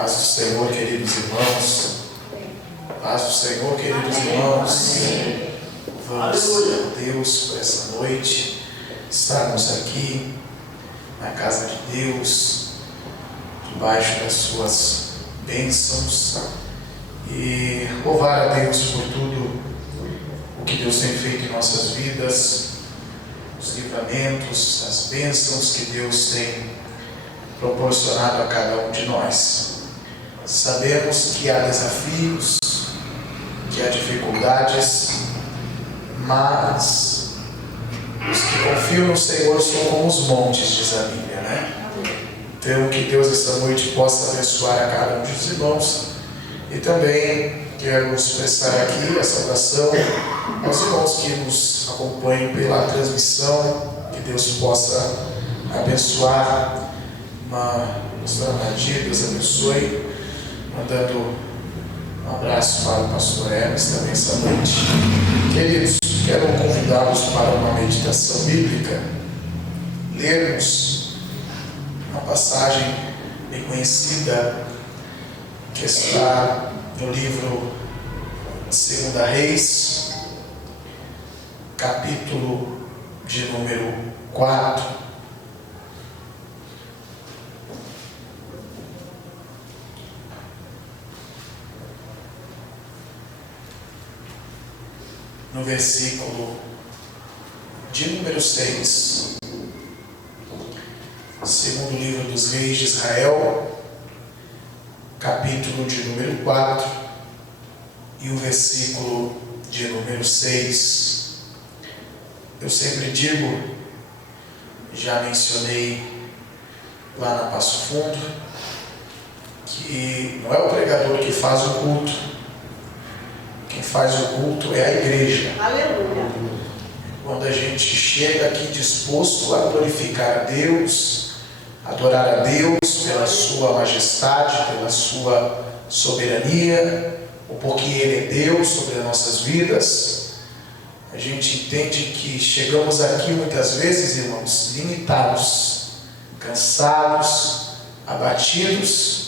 Paz do Senhor, queridos irmãos. Paz do Senhor, queridos irmãos. Vamos a Deus por essa noite, estarmos aqui na casa de Deus, debaixo das suas bênçãos, e louvar a Deus por tudo o que Deus tem feito em nossas vidas, os livramentos, as bênçãos que Deus tem proporcionado a cada um de nós. Sabemos que há desafios, que há dificuldades, mas os que confiam no Senhor são como os montes, diz a Bíblia, né? Então, que Deus essa noite possa abençoar a cada um dos irmãos. E também quero expressar aqui a saudação aos irmãos que nos acompanham pela transmissão. Que Deus possa abençoar. Pastora Nadia, Deus abençoe. Mandando um abraço para o pastor Hermes também essa noite. Queridos, quero convidá-los para uma meditação bíblica. Lermos uma passagem bem conhecida que está no livro 2 Reis, capítulo de número 4. No versículo de número 6, segundo livro dos Reis de Israel, capítulo de número 4 e o versículo de número 6. Eu sempre digo, já mencionei lá na Passo Fundo, que não é o pregador que faz o culto. Quem faz o culto é a igreja. Aleluia. Quando a gente chega aqui disposto a glorificar a Deus, adorar a Deus pela sua majestade, pela sua soberania, ou porque Ele é Deus sobre as nossas vidas, a gente entende que chegamos aqui muitas vezes, irmãos, limitados, cansados, abatidos,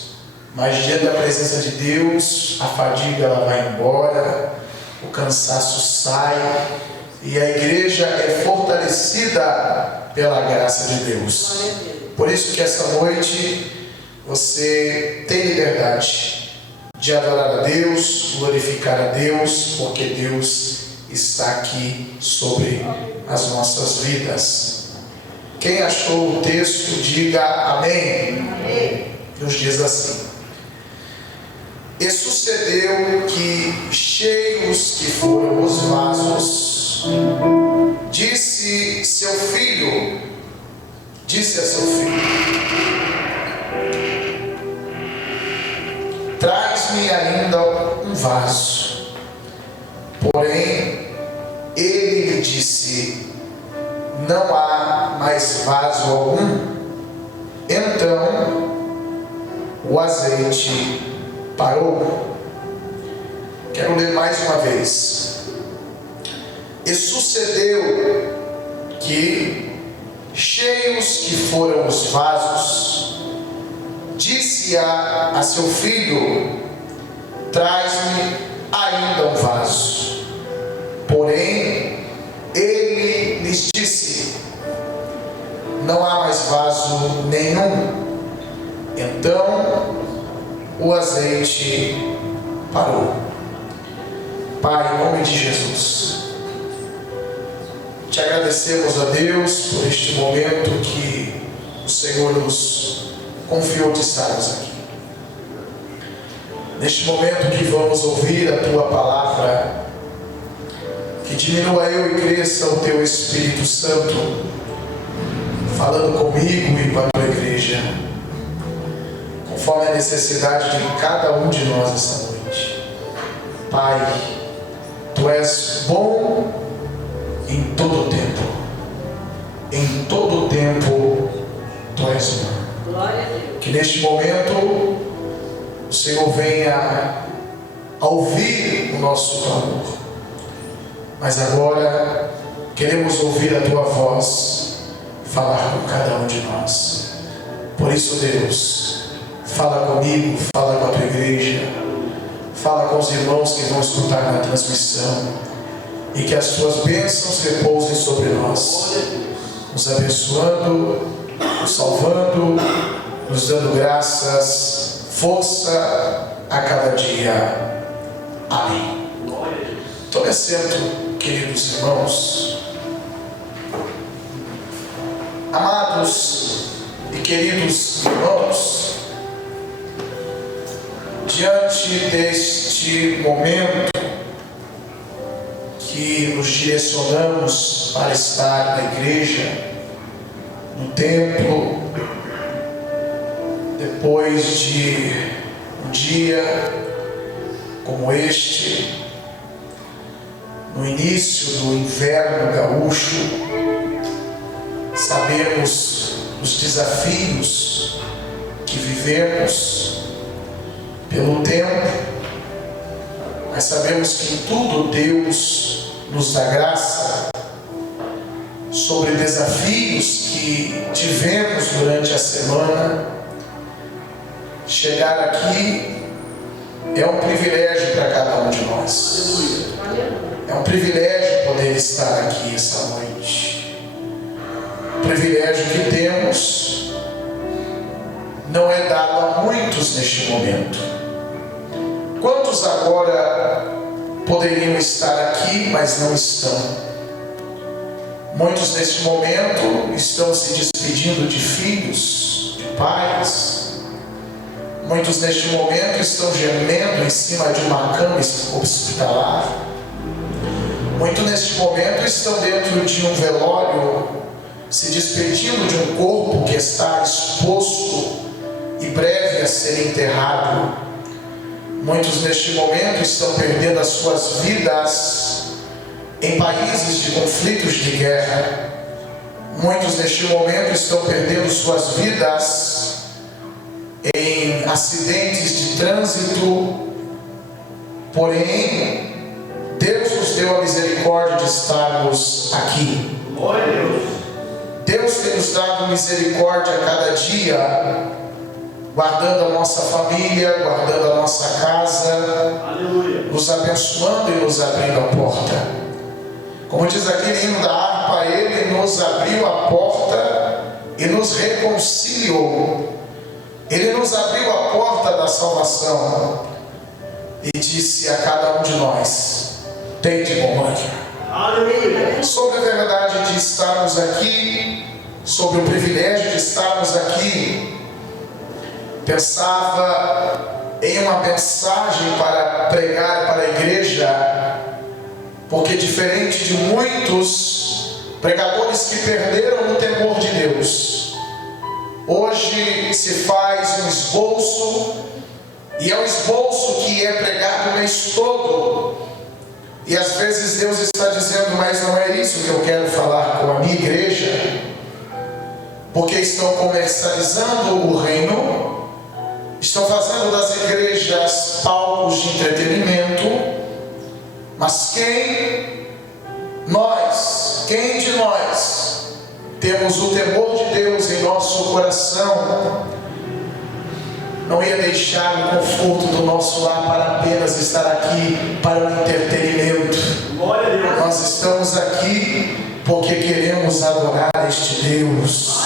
mas diante da presença de Deus, a fadiga ela vai embora, o cansaço sai, e a igreja é fortalecida pela graça de Deus. Por isso que essa noite você tem liberdade de adorar a Deus, glorificar a Deus, porque Deus está aqui sobre as nossas vidas. Quem achou o texto, diga amém. Amém. Nos diz assim: e sucedeu que, cheios que foram os vasos, disse a seu filho: traz-me ainda um vaso. Porém, ele lhe disse: não há mais vaso algum. Então, o azeite parou. Quero ler mais uma vez. E sucedeu que, cheios que foram os vasos, disse a seu filho: traz-me ainda um vaso. Porém, ele lhes disse: não há mais vaso nenhum. Então, o azeite parou. Pai, em nome de Jesus, te agradecemos, a Deus, por este momento que o Senhor nos confiou de estarmos aqui. Neste momento que vamos ouvir a tua palavra, que diminua eu e cresça o teu Espírito Santo, falando comigo e com a tua igreja, conforme a necessidade de cada um de nós esta noite. Pai, tu és bom em todo o tempo. Em todo o tempo tu és bom. Glória a Deus. Que neste momento o Senhor venha a ouvir o nosso clamor. Mas agora queremos ouvir a tua voz falar com cada um de nós. Por isso, Deus, Fala comigo, fala com a tua igreja, fala com os irmãos que vão escutar na transmissão, e que as tuas bênçãos repousem sobre nós, nos abençoando, nos salvando, nos dando graças, força a cada dia. Amém. Tome assento, queridos irmãos. Amados e queridos irmãos, diante deste momento que nos direcionamos para estar na igreja, no templo, depois de um dia como este, no início do inverno gaúcho, sabemos os desafios que vivemos pelo tempo, mas sabemos que em tudo Deus nos dá graça. Sobre desafios que tivemos durante a semana, chegar aqui é um privilégio para cada um de nós. É um privilégio poder estar aqui essa noite. O privilégio que temos não é dado a muitos neste momento. Quantos agora poderiam estar aqui, mas não estão? Muitos neste momento estão se despedindo de filhos, de pais. Muitos neste momento estão gemendo em cima de uma cama hospitalar. Muitos neste momento estão dentro de um velório, se despedindo de um corpo que está exposto e breve a ser enterrado. Muitos neste momento estão perdendo as suas vidas em países de conflitos de guerra. Muitos neste momento estão perdendo suas vidas em acidentes de trânsito. Porém, Deus nos deu a misericórdia de estarmos aqui. Deus tem nos dado misericórdia a cada dia, guardando a nossa família, guardando a nossa casa, nos abençoando e nos abrindo a porta. Como diz aquele hino da harpa, Ele nos abriu a porta e nos reconciliou. Ele nos abriu a porta da salvação e disse a cada um de nós: tende bom ânimo. Sobre a verdade de estarmos aqui, sobre o privilégio de estarmos aqui, pensava em uma mensagem para pregar para a igreja, porque diferente de muitos pregadores que perderam o temor de Deus, hoje se faz um esboço, e é um esboço que é pregado o mês todo, e às vezes Deus está dizendo: mas não é isso que eu quero falar com a minha igreja, porque estão comercializando o reino, estão fazendo das igrejas palcos de entretenimento. Mas quem de nós temos o temor de Deus em nosso coração, não ia deixar o conforto do nosso lar para apenas estar aqui para o entretenimento? Nós estamos aqui porque queremos adorar este Deus.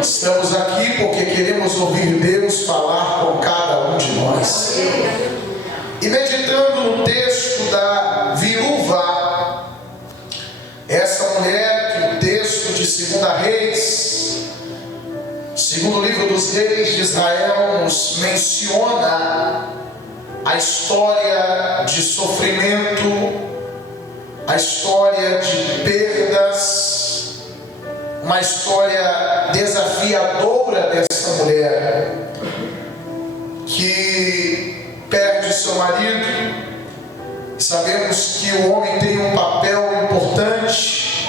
Estamos aqui porque queremos ouvir Deus falar com cada um de nós. E meditando no texto da viúva, essa mulher que o texto de 2 Reis, segundo livro dos reis de Israel, nos menciona a história de sofrimento, a história de perdas, uma história desafiadora dessa mulher que perde seu marido. Sabemos que o homem tem um papel importante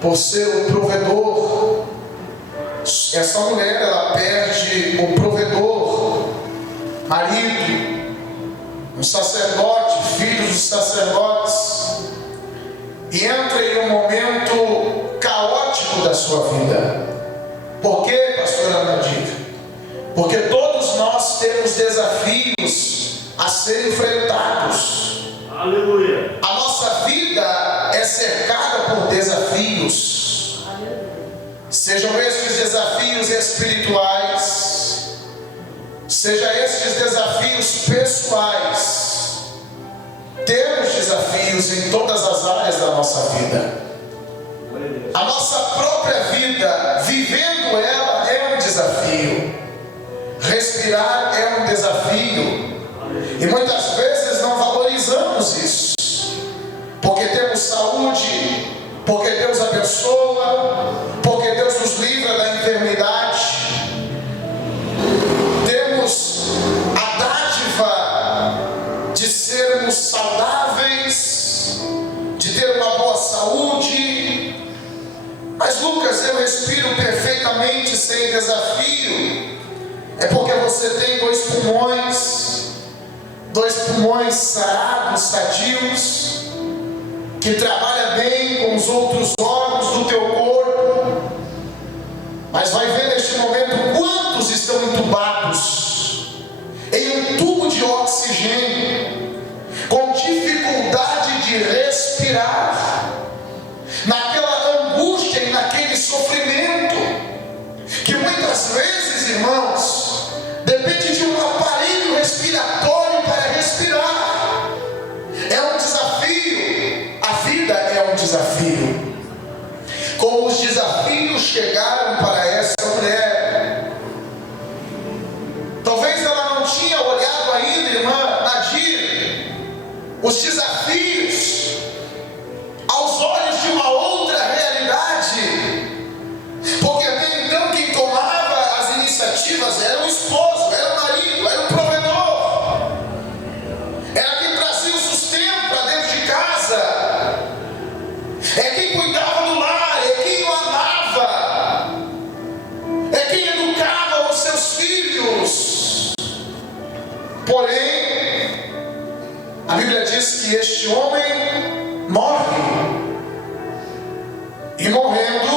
por ser o provedor. Essa mulher, ela perde o provedor, marido, um sacerdote, filhos dos sacerdotes, e entra em um momento caótico da sua vida. Por quê, pastora Nadir? Porque todos nós temos desafios a serem enfrentados. Aleluia. A nossa vida é cercada por desafios. Sejam estes desafios espirituais, sejam estes desafios pessoais. Temos desafios em todas as áreas da nossa vida. A nossa própria vida, vivendo ela, é um desafio. Respirar é um desafio. E muitas vezes não valorizamos isso, porque temos saúde, porque Deus abençoa, porque Deus nos livra da enfermidade. Temos a dádiva de sermos saudáveis, de ter uma boa saúde. Mas Lucas, eu respiro perfeitamente sem desafio. É porque você tem dois pulmões sarados, sadios, que trabalha bem com os outros órgãos do teu corpo. Mas vai ver neste momento quantos estão entubados em um tubo de oxigênio, com dificuldade de respirar, naquela angústia e naquele sofrimento, que muitas vezes, irmãos, depende de um aparelho respiratório para respirar. É um desafio. A vida é um desafio. Como os desafios chegaram para essa mulher, talvez ela não tinha olhado ainda, irmã Nadir, os desafios aos olhos de uma outra realidade, porque até então quem tomava as iniciativas era o esposo, era o marido, era o provedor, era quem trazia o sustento para dentro de casa, é quem cuidava do lar, é quem o amava, é quem educava os seus filhos. Porém, a Bíblia diz que este homem morre, e morrendo,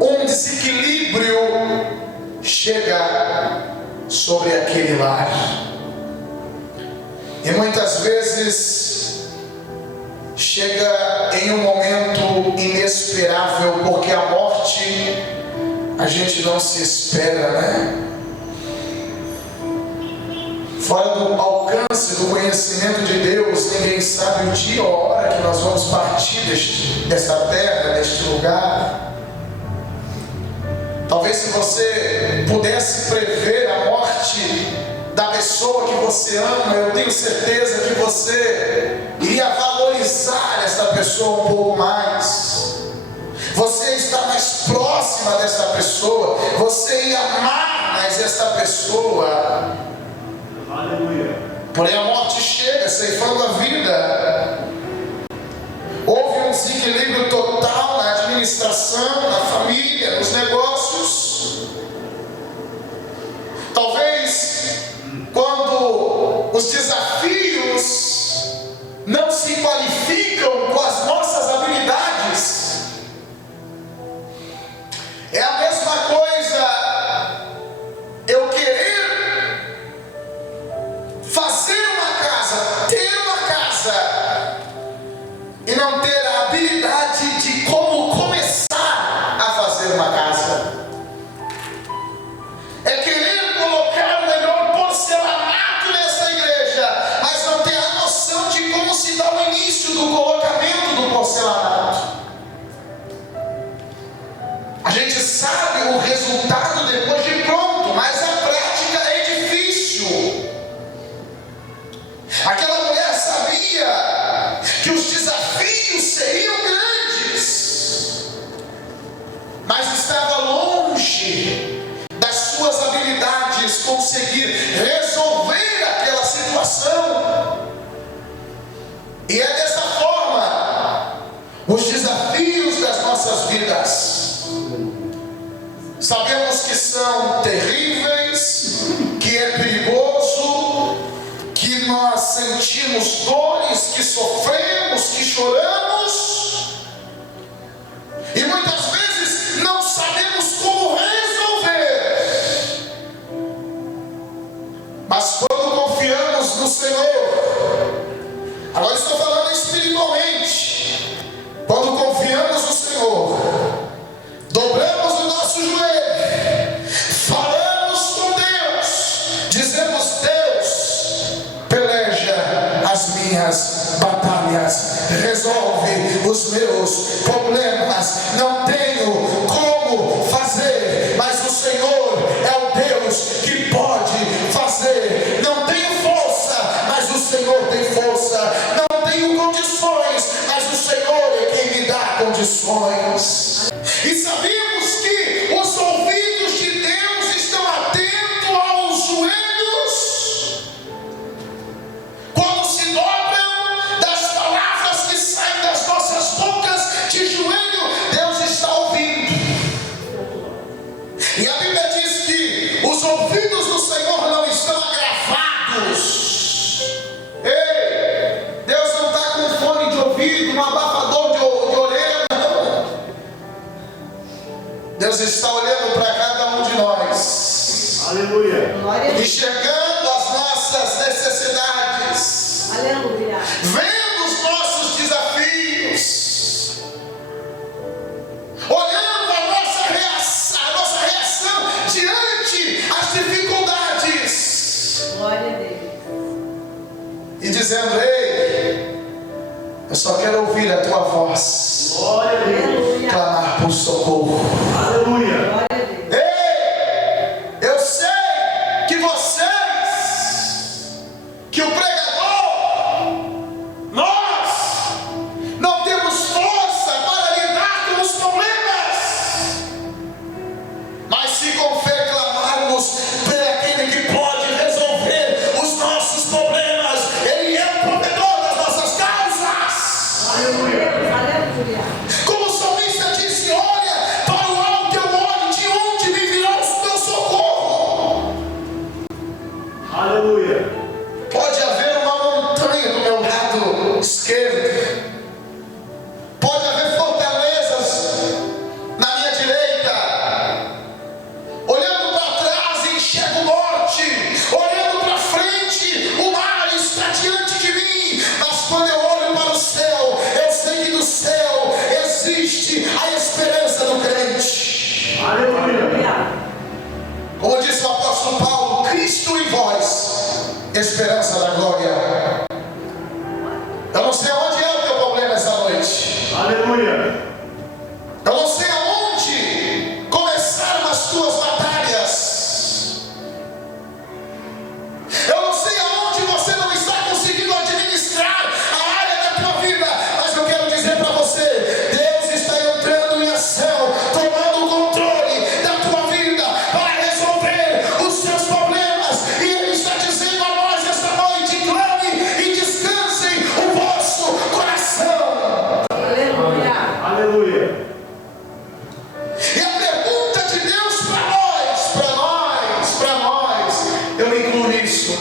um desequilíbrio chega sobre aquele lar. E muitas vezes chega em um momento inesperável, porque a morte a gente não se espera, né? Fora do alcance do conhecimento de Deus, ninguém sabe o dia ou a hora que nós vamos partir desta terra, deste lugar. Talvez se você pudesse prever a morte da pessoa que você ama, eu tenho certeza que você iria valorizar essa pessoa um pouco mais. Você está mais próxima dessa pessoa, você ia amar mais essa pessoa. Aleluia. Porém a morte chega, ceifando a vida. Houve um desequilíbrio total na administração, na família, nos negócios. Talvez quando os desafios não se qualificam com as nossas habilidades, é a mesma coisa eu querer fazer uma casa, ter uma casa, e não ter a habilidade de como começar a fazer uma casa. É querer colocar o melhor porcelanato nessa igreja, mas não ter a noção de como se dá o início do colocamento do porcelanato. A gente sabe o resultado depois de pronto, mas a prática é difícil. Aquela mulher sabia que os desafios seriam grandes, mas estava longe das suas habilidades conseguir resolver aquela situação. E é dessa forma os desafios das nossas vidas. Sabemos que são terríveis, que é perigoso, que nós sentimos dores, que sofremos, que choramos, e muitas vezes não sabemos como resolver. Senhor. Agora estou falando espiritualmente. Quando confiamos no Senhor, dobramos o nosso joelho, falamos com Deus, dizemos: Deus, peleja as minhas batalhas, resolve os meus problemas. Não tenho como fazer, mas o Senhor é o Deus que pode fazer. Não tenho força, mas o Senhor tem força. Não tenho condições, mas o Senhor é quem me dá condições. E sabemos que os ouvidos de Deus estão atentos aos joelhos quando se dobram, das palavras que saem das nossas bocas de joelho. Deus está ouvindo. E a Bíblia diz que os ouvidos do Senhor não estão agravados. Ei, Deus não está com fone de ouvido, um abafador de orelha, não. Deus está olhando para cada um de nós. Aleluia. Enxergando as nossas necessidades. Aleluia. Vendo os nossos desafios. Olhando a nossa reação diante as dificuldades. Glória a Deus. E dizendo: ei, eu só quero ouvir a tua voz, Glória a Deus. Aleluia. clamar por socorro. Aleluia. Glória a Deus. Ei, eu sei que que o pregador, nós não temos força para lidar com os problemas, mas se com fé clamarmos por aquele que pode resolver os nossos problemas, Ele é o provedor das nossas causas. Aleluia. Aleluia. Como o salmista disse: olha para o alto, eu olho, de onde me virá o meu socorro? Aleluia. Pode haver uma montanha do meu lado esquerdo, pode haver fortalezas na minha direita. Olhando para trás, enxergo o norte, olhando para frente, o mar está diante de mim. Mas quando eu olho para o céu, eu sei que do céu existe a esperança do crente. Aleluia. Como disse o apóstolo Paulo: Cristo em vós, esperança da glória. Eu não sei aonde é o teu problema essa noite. Aleluia. Eu não sei aonde começaram as tuas batalhas. Eu não sei aonde você não está conseguindo administrar a área da tua vida. Mas eu quero dizer para você: Deus está entrando em ação, tomando o controle da tua vida para resolver os seus problemas. E Ele está dizendo a nós esta noite: clame e descansem o vosso coração. Aleluia. Aleluia. E a pergunta de Deus para nós, eu me incluo nisso: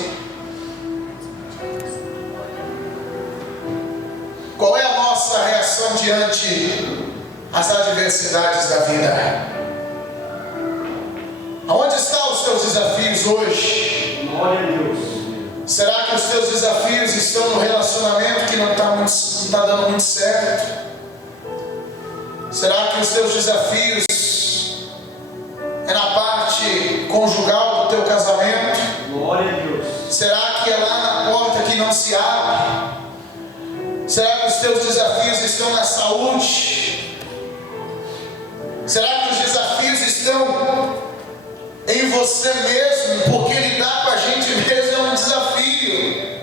qual é a nossa reação diante as adversidades da vida? Aonde estão os teus desafios hoje? Glória a Deus. Será que os teus desafios estão no relacionamento que não está dando muito certo? Será que os teus desafios é na parte conjugal do teu casamento? Glória a Deus. Será que é lá na porta que não se abre? Será que os teus desafios estão na saúde? Será que os desafios estão em você mesmo? Porque lidar com a gente mesmo é um desafio.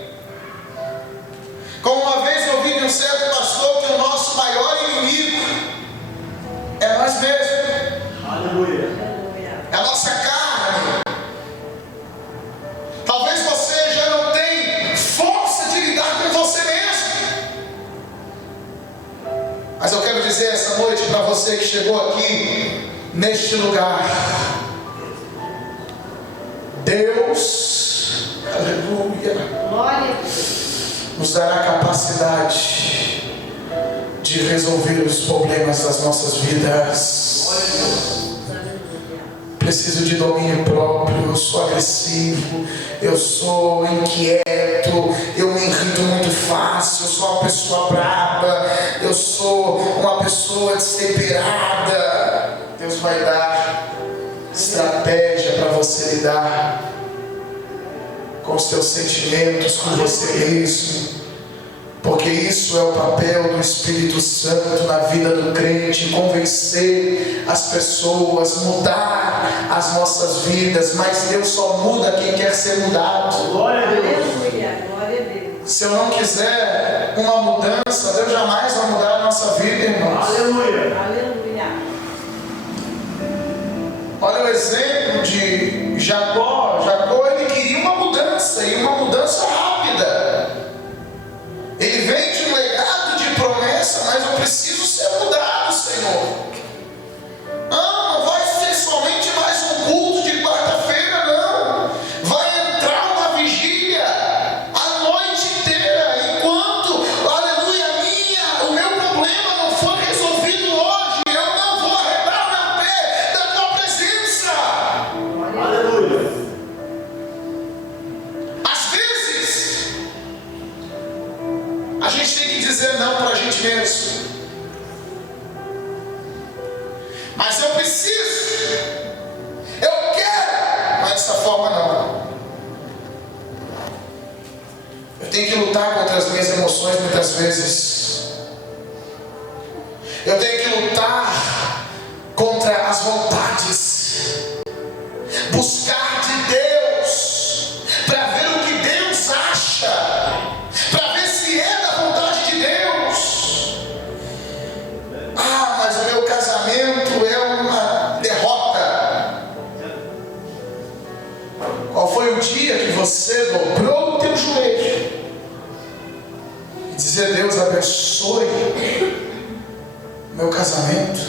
Como uma vez eu ouvi de um certo pastor que o nosso maior inimigo é nós mesmos, Aleluia. Aleluia. é a nossa carne. Talvez você já não tenha força de lidar com você mesmo. Mas eu quero dizer essa noite para você que chegou aqui neste lugar: Deus, aleluia, Glória a Deus. nos dará capacidade de resolver os problemas das nossas vidas. Aleluia. preciso de domínio próprio, eu sou agressivo, eu sou inquieto, eu me irrito muito fácil, eu sou uma pessoa brava, eu sou uma pessoa destemperada. Deus vai dar estratégia para você lidar com os seus sentimentos, com você mesmo. Porque isso é o papel do Espírito Santo na vida do crente, convencer as pessoas, mudar as nossas vidas, mas Deus só muda quem quer ser mudado. Glória a Deus. Aleluia. Glória a Deus. Se eu não quiser uma mudança, Deus jamais vai mudar a nossa vida, irmãos. Aleluia. Aleluia. Olha o exemplo de Jacó. Jacó, ele queria uma mudança, e uma mudança rápida. Ele vem de um legado de promessa, mas eu preciso ser mudado, Senhor. Não vai ser somente mais um culto de quarta-feira, não. Vai entrar uma vigília a noite inteira, enquanto, aleluia, o meu problema não for resolvido hoje, eu não vou arredar o meu pé da tua presença. Aleluia. Às vezes, a gente tem que dizer não para a gente mesmo. Mas eu preciso, eu quero, mas dessa forma não. Eu tenho que lutar contra as minhas emoções muitas vezes. Eu tenho que lutar contra as vontades. Buscar de Deus, para ver o que Deus acha, para ver se é da vontade de Deus. Ah, mas o meu casamento é uma derrota. Qual foi o dia que você dobrou o teu joelho e dizer: Deus abençoe meu casamento,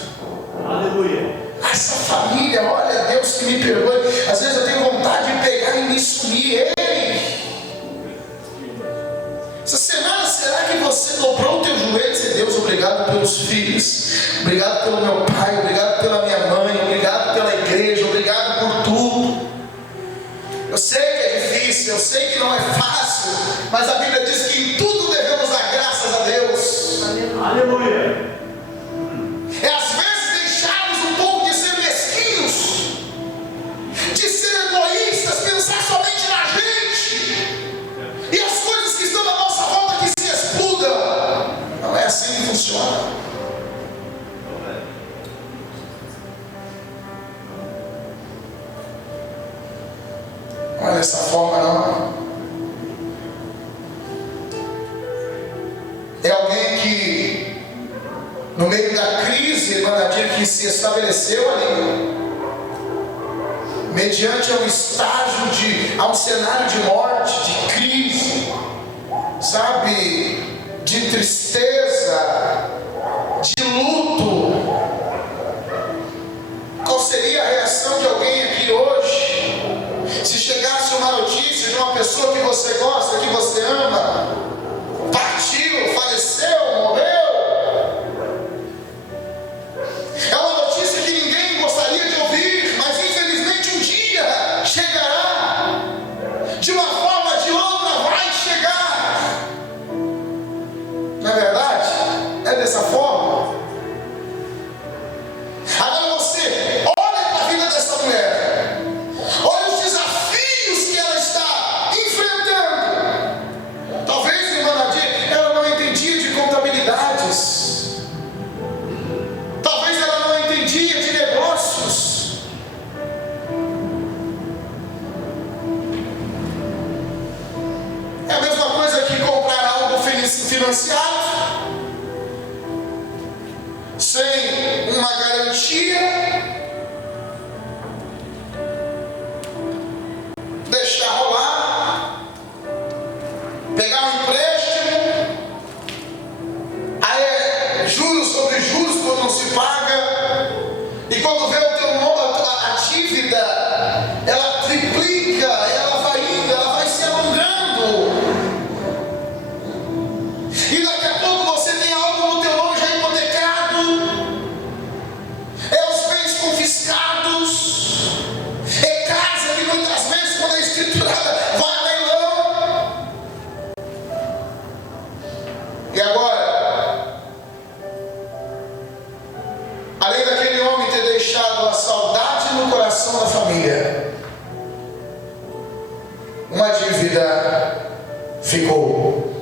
Aleluia. essa família, olha, Deus que me perdoe. Às vezes eu tenho vontade de pegar e me sumir. Ei, essa semana, será que você dobrou o teu joelho e disse: Deus, obrigado pelos filhos, obrigado pelo meu pai, obrigado pela minha mãe, obrigado pela igreja, obrigado por tudo. Eu sei que é difícil, eu sei que não é fácil, mas a Bíblia diz que em tudo devemos dar graças a Deus. Aleluia. É às vezes deixarmos um pouco de ser mesquinhos, de ser egoístas, pensar somente na gente, e as coisas que estão na nossa volta que se explodam. Não é assim que funciona. Não é dessa forma, não. É alguém que, no meio da crise, Manadia, que se estabeleceu ali, mediante a um estágio a um cenário de morte, de crise, sabe, de tristeza, de luto. Qual seria a reação de alguém aqui hoje, se chegasse uma notícia de uma pessoa que você gosta, que você ama, partiu, faleceu, morreu? É uma notícia que ninguém gostaria de ouvir, mas infelizmente um dia chegará. De uma forma ou de outra vai chegar. Não é verdade? É dessa forma. Agora você olha para a vida dessa mulher, olha os desafios que ela está enfrentando. Talvez, irmã Nadir, ela não entendia de contabilidades, talvez ela não entendia de negócios, é a mesma coisa que comprar algo financiado, sem uma garantia, deixar rolar, pegar um empréstimo, aí é juros sobre juros quando não se paga, e quando vê o teu nome, a dívida, ela triplica, ela vai indo, ela vai se alongando, e daqui a pouco você tem algo no teu nome já hipotecado, é os bens confiscados. uma dívida ficou.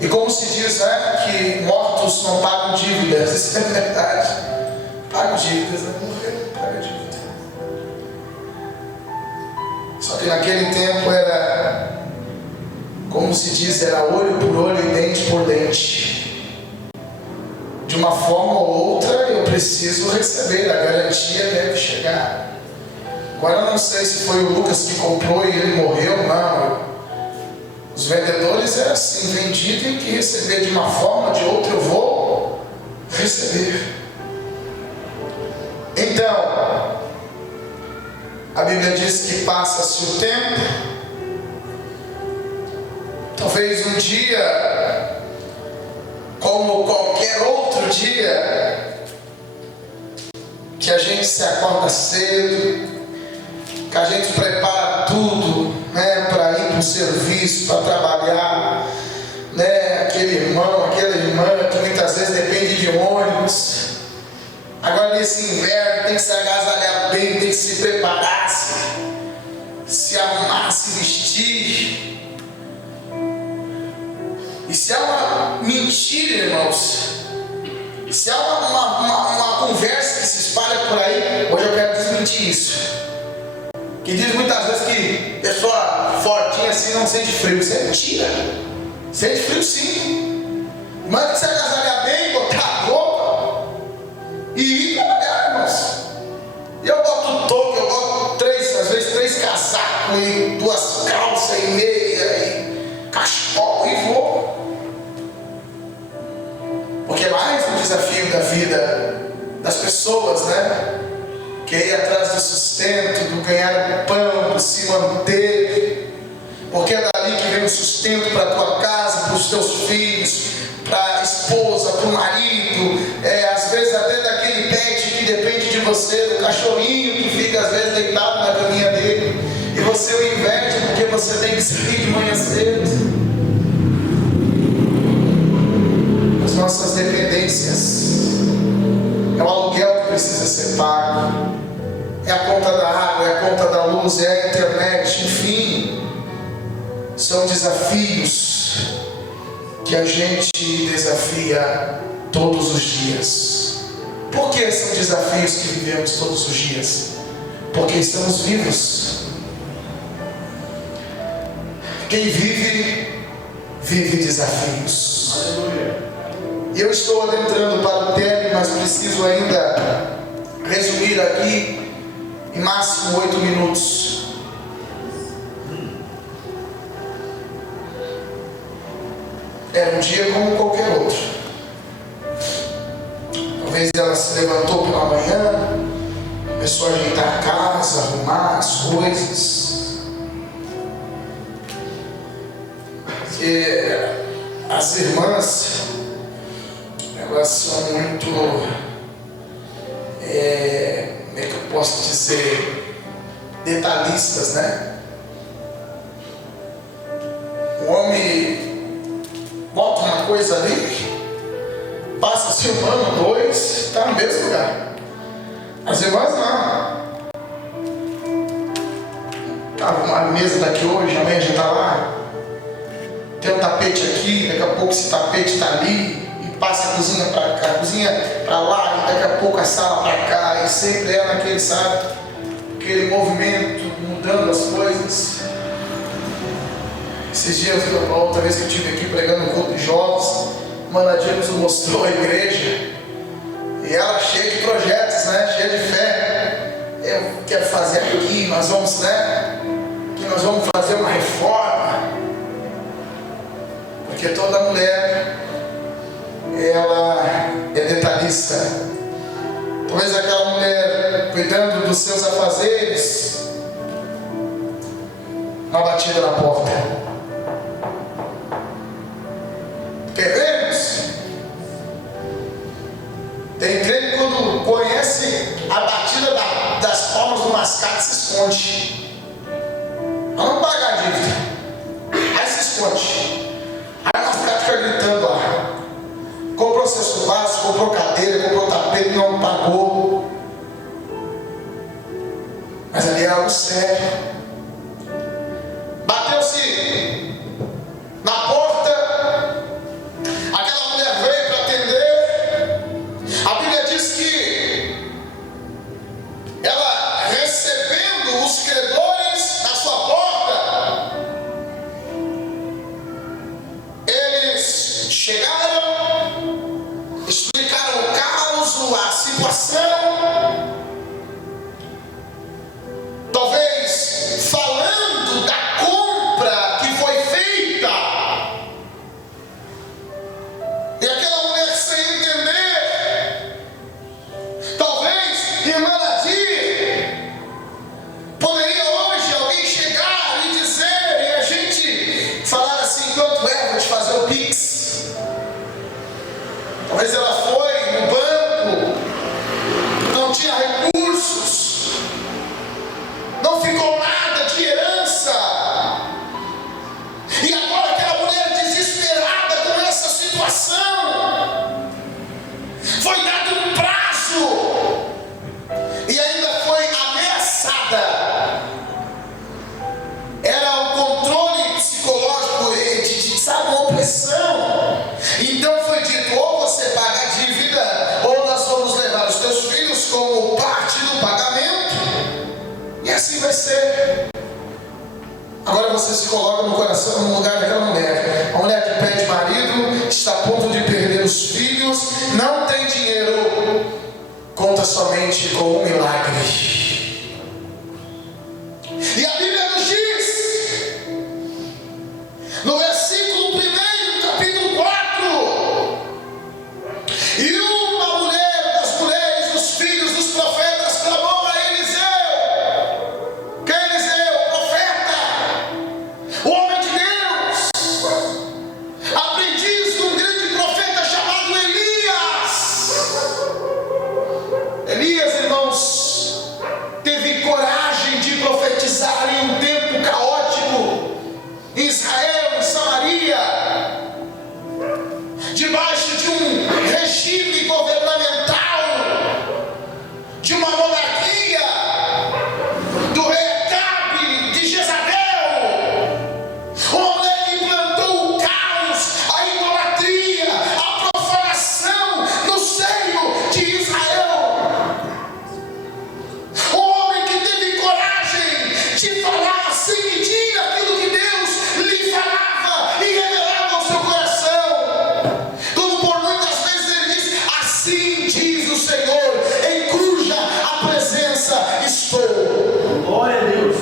E como se diz, né, que mortos não pagam dívidas, isso é verdade. Pagam dívidas, né? Morrer não paga dívida. Só que naquele tempo era, como se diz, era olho por olho e dente por dente. De uma forma ou outra eu preciso receber, a garantia deve chegar. Agora eu não sei se foi o Lucas que comprou e ele morreu, não. Os vendedores é assim, vendido tem que receber de uma forma, de outra eu vou receber. Então, a Bíblia diz que passa-se o tempo. Talvez um dia, como qualquer outro dia, que a gente se acorda cedo, que a gente prepara tudo, né, para ir para o serviço, para trabalhar, né, aquele irmão, aquela irmã que muitas vezes depende de ônibus. Agora nesse inverno tem que se agasalhar bem, tem que se preparar, se arrumar, se vestir. E se há uma mentira, irmãos, se há uma conversa que se espalha por aí, hoje eu quero desmentir isso. Que diz muitas vezes que pessoa fortinha assim não sente frio. Isso é mentira. Sente frio sim. Mas tem que se agasalhar bem, botar a roupa e ir trabalhar, irmãos. E eu boto touca, eu boto às vezes três casacos e 2 calças e meia e cachecol e vou. Porque mais um desafio da vida das pessoas, né? Que é ir atrás do sustento, do ganhar o pão, do se manter. Porque é dali que vem o sustento para a tua casa, para os teus filhos, para a esposa, para o marido. Às vezes até daquele pet que depende de você, do cachorrinho que fica às vezes deitado na caminha dele. E você o inverte porque você tem que sair de manhã cedo. As nossas dependências. É o aluguel que precisa ser pago. É a conta da água, é a conta da luz, é a internet, enfim. São desafios que a gente desafia todos os dias. Por que são desafios que vivemos todos os dias? Porque estamos vivos. Quem vive, vive desafios. Aleluia. Eu estou adentrando para o término, mas preciso ainda resumir aqui em máximo 8 minutos. Era um dia como qualquer outro. Talvez ela se levantou pela manhã, começou a ajeitar a casa, arrumar as coisas. Porque as irmãs, elas são muito, como é que eu posso dizer, detalhistas, né? O homem bota uma coisa ali, passa-se 1 ano, 2, está no mesmo lugar. As irmãs não. Estava uma mesa daqui hoje, amanhã já está lá. Tem um tapete aqui, daqui a pouco esse tapete está ali. Passa a cozinha para cá, a cozinha para lá, e daqui a pouco a sala para cá, e sempre é naquele, sabe, aquele movimento, mudando as coisas. Esses dias, a outra vez que eu estive aqui pregando um culto de jovens, Mana Dias nos mostrou a igreja, e ela cheia de projetos, né, cheia de fé. Eu quero fazer aqui, nós vamos, né, que nós vamos fazer uma reforma, porque toda mulher, ela é detalhista. Talvez aquela mulher cuidando dos seus afazeres, uma batida na porta. Perdemos. Tem crente que quando conhece a batida das palmas do mascate se esconde. Para não pagar a dívida. Aí se esconde. Aí o mascate fica gritando lá. Comprou cesto básico, comprou cadeira, comprou tapete, não pagou. Mas ali é algo sério. você se coloca no coração, no lugar daquela mulher. A mulher que pede marido, está a ponto de perder os filhos, não tem dinheiro, conta somente com um milagre. E a Bíblia nos diz, no versículo 1, capítulo 4, e uma mulher das mulheres dos filhos dos profetas clamou a Eliseu. Que é Eliseu? Profeta, o homem de Deus, aprendiz de um grande profeta chamado Elias. Elias, irmãos, teve coragem de profetizar em um tempo caótico em Israel, em Samaria, debaixo de um regime governamental, de uma monarquia, do rei Acabe, de Jezabel, uma mulher que implantou o caos, a idolatria, a profanação no seio de Israel. Um homem que teve coragem de falar sem medir aquilo que Deus lhe falava e revelava ao seu coração. Como por muitas vezes ele diz: assim diz o Senhor, em cuja a presença estou. Glória a Deus.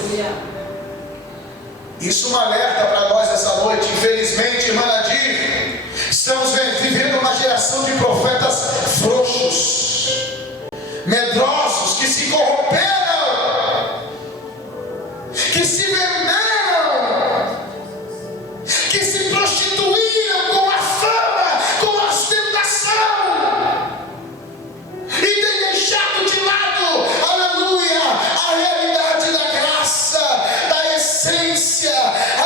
Isso é um alerta para nós essa noite. Infelizmente, irmã Nadir, estamos vivendo uma geração de profetas frouxos, medrosos, que se corromperam, que se venderam, que se prostituíram com a fama, com a ostentação, e tem deixado de lado, aleluia, a realidade da graça, da essência,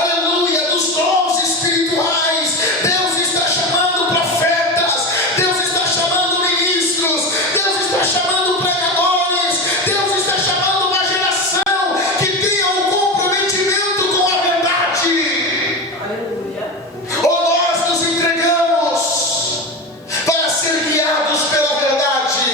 aleluia, dos dons espirituais. Deus está chamando profetas, Deus está chamando ministros, Deus está chamando pregadores, Deus está chamando uma geração que tenha um comprometimento com a verdade. Aleluia. Ou nós nos entregamos para ser guiados pela verdade,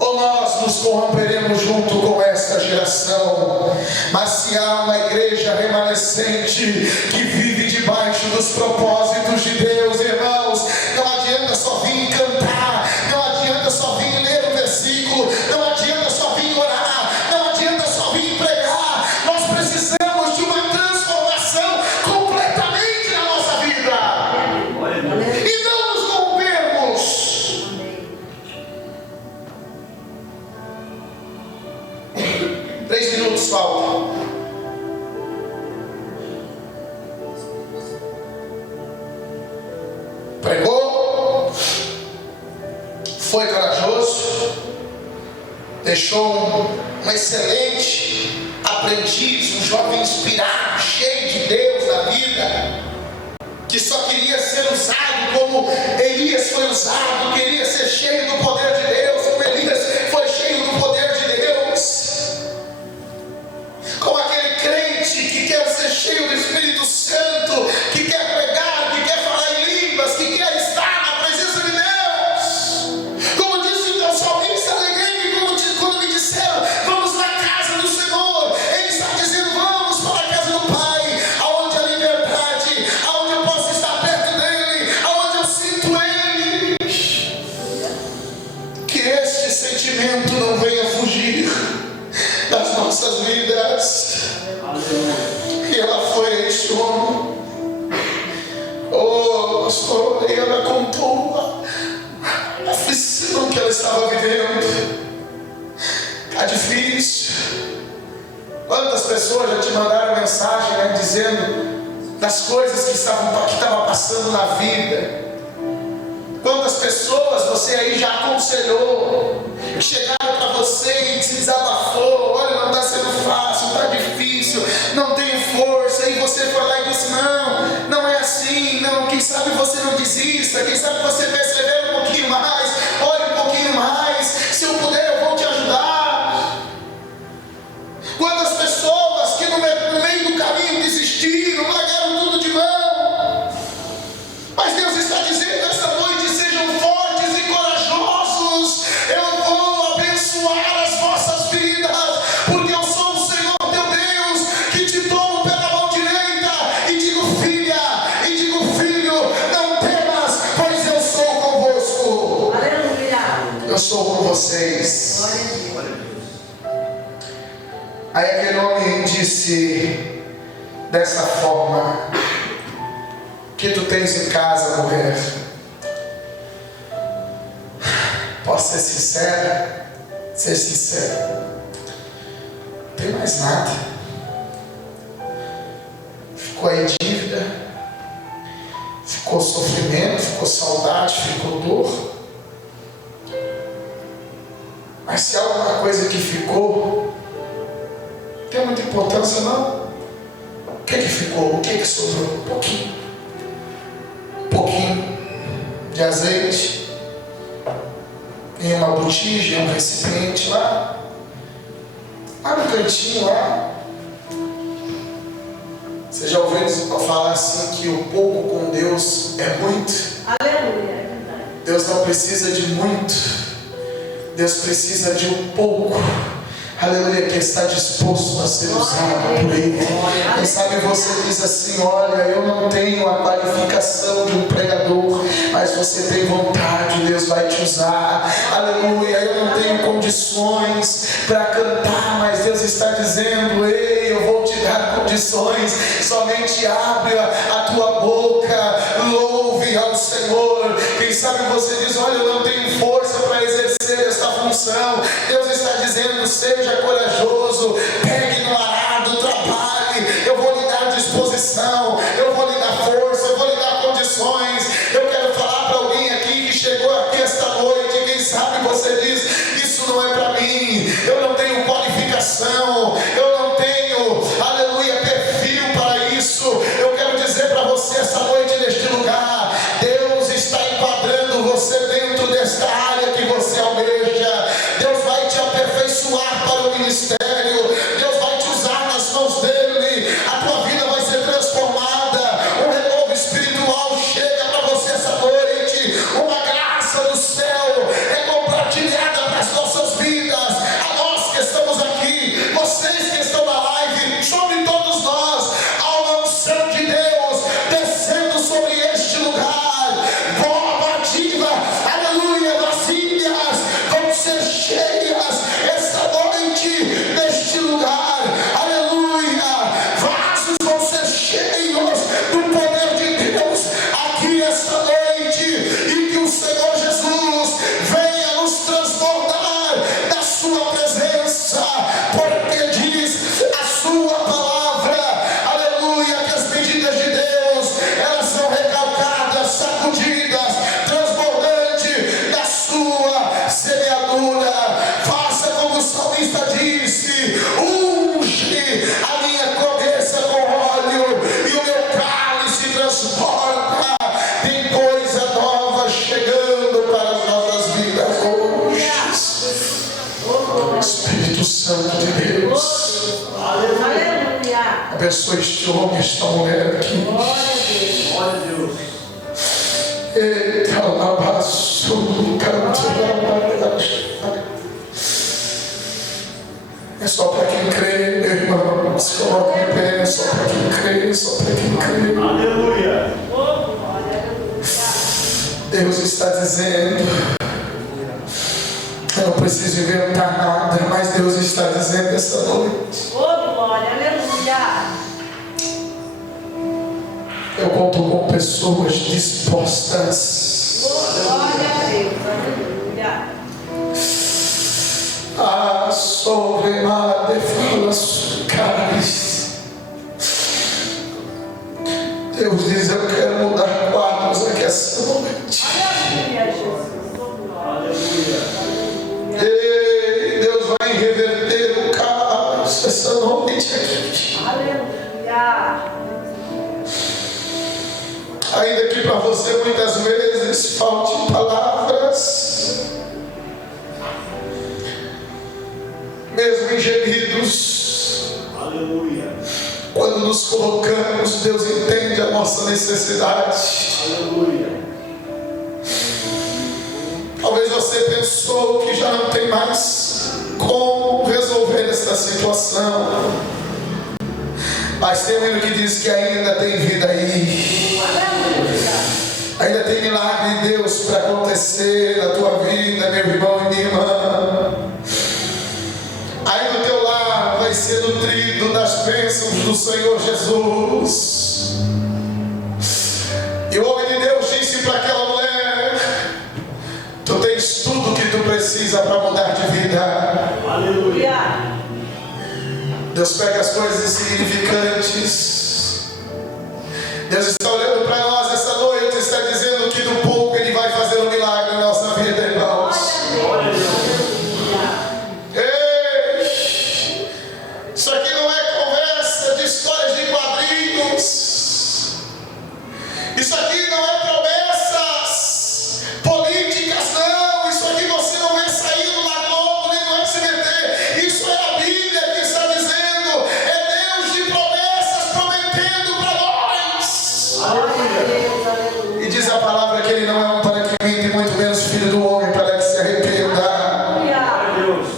ou nós nos corromperemos junto com esta geração. Mas se há uma igreja remanescente que vive debaixo dos propósitos de Deus, irmãos, não adianta só vir cantar, não adianta só vir ler o versículo, não adianta só vir orar, não adianta só vir pregar. Nós precisamos de uma transformação completamente na nossa vida, Glória a Deus. e não nos corrompermos. Amém. 3 minutos faltam. Pregou, foi corajoso, deixou um excelente aprendiz, um jovem inspirado, cheio de Deus na vida, que só queria ser usado como Elias foi usado, queria ser cheio do poder de Deus, como Elias foi cheio do poder de Deus, como aquele crente que quer ser cheio do Espírito Santo, que quer pregar, que quer falar em línguas, que quer estar na presença de Deus. Como disse o salmista, alegrei-me quando me disseram: vamos na casa do Senhor. Ele está dizendo: vamos para a casa do Pai, aonde a liberdade, aonde eu posso estar perto dele, aonde eu sinto ele. Que este sentimento não venha fugir das nossas vidas. E ela foi este homem. Oh, pastor, e ela contou a aflição que ela estava vivendo. Está difícil. Quantas pessoas já te mandaram mensagem, né, dizendo das coisas que estavam passando na vida? Quantas pessoas você aí já aconselhou, que chegaram para você e se desabafou: olha, não está sendo fácil, está difícil, não tenho força. E você foi lá e disse: não, não é assim, não. Quem sabe você não desista, quem sabe você persevera um pouquinho mais, olha um pouquinho mais, se eu puder eu vou te ajudar. Quantas pessoas que no meio do caminho desistiram, largaram tudo de mão. Mas Deus está dizendo esta noite: sejam fortes e corajosos. Eu vou abençoar as vossas vidas, porque eu sou o Senhor teu Deus, Eu sou com vocês. Glória a Deus. Aí aquele homem disse dessa forma: que tu tens em casa, mulher? Posso ser sincero? Ser sincero. Não tem mais nada. Ficou aí dívida, ficou sofrimento, ficou saudade, ficou dor. Mas se há alguma coisa que ficou, não tem muita importância não. O que ficou? O que sobrou? Um pouquinho. Um pouquinho de azeite em uma botija, em um recipiente lá no cantinho lá. Você já ouviu falar assim que o pouco com Deus é muito? Aleluia, é verdade. Deus não precisa de muito. Deus precisa de um pouco. Aleluia, que está disposto a ser usado por Ele. Quem sabe você diz assim: olha, eu não tenho a qualificação de um pregador, mas você tem vontade, Deus vai te usar. Aleluia, eu não tenho condições para cantar, mas Deus está dizendo: ei, eu vou te dar condições. Somente abre a tua boca, louve ao Senhor. Quem sabe você diz: olha, eu não tenho força para exercer esta função. Deus está dizendo: seja corajoso, pegue no arado, trabalhe. Eu vou lhe dar disposição, eu vou lhe dar força, eu vou lhe dar condições. Eu quero falar para alguém aqui que chegou aqui esta noite. Quem sabe você diz: isso não é para mim, eu não tenho qualificação, eu não tenho, aleluia, perfil para isso. Eu quero dizer para você essa noite neste lugar: Deus está enquadrando você dentro desta área que você almeja. Deus vai te aperfeiçoar para o ministério. Deus vai te usar nas mãos dele. A tua vida vai ser transformada. Um renovo espiritual chega para você essa noite. Uma graça do céu é compartilhada para as nossas vidas. A nós que estamos aqui, vocês que estão na live, sobre todos nós, há uma unção de Deus descendo sobre este lugar. Bomba ativa, aleluia, vasilhas vão ser cheias esta noite neste lugar, aleluia. Vasos vão ser cheios do poder de Deus aqui esta noite, e que o Senhor Jesus venha nos transbordar da sua presença, porque diz a sua palavra, aleluia, que as medidas de Deus, elas são recalcadas, sacudidas, transbordante da sua semeadura. Faça como o salmista disse: unge a minha cabeça com óleo e o meu cálice transborda. Tem coisa nova chegando para as nossas vidas hoje. Espírito Santo de Deus, Aleluia. abençoe este homem, esta mulher aqui. Glória a Deus. Glória a Deus. Eita, labaço, é só para quem crê, meu irmão. Se coloca em pé, é só para quem crê, só para quem crê. Aleluia. Oh, glória, aleluia. Deus está dizendo: eu não preciso inventar nada, mas Deus está dizendo essa noite: Oh, glória, aleluia. eu conto com pessoas dispostas Oh, glória a Deus, aleluia. a sobremada fala sucares. Deus diz: eu quero mudar quadros aqui essa noite. Aleluia, Jesus. Oh, glória. Aleluia. Ei, Deus vai reverter o caos essa noite aqui. Aleluia. Ainda que para você muitas vezes falte palavras, mesmo em gemidos, Aleluia. quando nos colocamos, Deus entende a nossa necessidade. Aleluia. Talvez você pensou que já não tem mais como resolver esta situação, mas tem um hino que diz que ainda tem vida aí. Aleluia. Ainda tem milagre de Deus para acontecer na tua vida, meu irmão e minha bênçãos do Senhor Jesus. E o homem de Deus disse para aquela mulher: tu tens tudo que tu precisa para mudar de vida. Aleluia. Deus pega as coisas insignificantes. Deus está olhando para nós essa noite e está dizendo que do pouco Ele vai fazer um milagre na nossa vida, irmãos. Glória a Deus. Ei, isso aqui não é conversa de histórias de quadrinhos. Isso aqui não é promessas políticas, não. Isso aqui você não vê saindo na Globo nem no SBT. Isso é a Bíblia que está dizendo. É Deus de promessas prometendo para nós. E diz a palavra que Ele não é um para que mente, muito menos filho do homem para que se arrependa. Glória a Deus.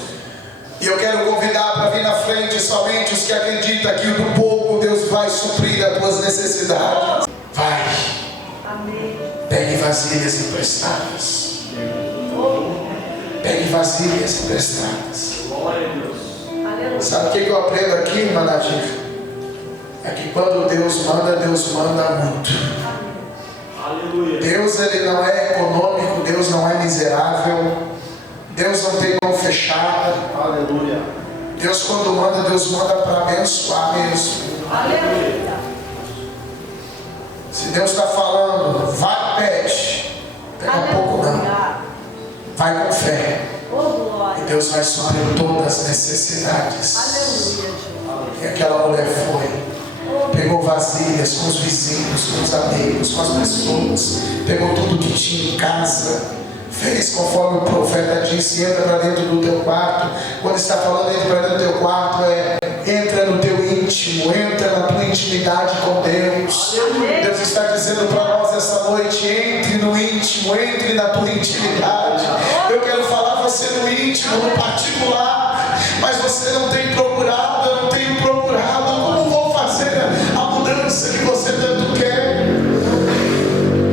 E eu quero convidar para vir na frente somente os que acreditam que do pouco Deus vai suprir as tuas necessidades. Vai, Amém. pegue vasilhas emprestadas. Pegue vasilhas emprestadas. Glória a Deus. Aleluia. Sabe o que eu aprendo aqui, Manadir? É que quando Deus manda muito. Aleluia. Deus, Ele não é econômico, Deus não é miserável, Deus não tem mão fechada. Aleluia. Deus quando manda, Deus manda para abençoar mesmo. Aleluia. Se Deus está falando, vai, pede. Pega um pouco não. Vai com fé. Oh, glória. E Deus vai suprir todas as necessidades. Aleluia, Jesus. E aquela mulher foi. Pegou vasilhas com os vizinhos, com os amigos, com as pessoas. Pegou tudo que tinha em casa. Fez conforme o profeta disse: entra para dentro do teu quarto. Quando está falando entra para dentro do teu quarto, entra no teu íntimo, entra na tua intimidade com Deus. Deus está dizendo para nós essa noite: entre no íntimo, entre na tua intimidade. Eu quero falar você no íntimo, no particular, mas você não tem procurado, eu não tenho procurado. Como vou fazer a mudança que você tanto quer?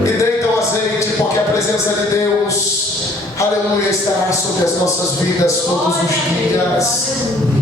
E deita o azeite, porque a presença de Deus, aleluia, estará sobre as nossas vidas todos os dias.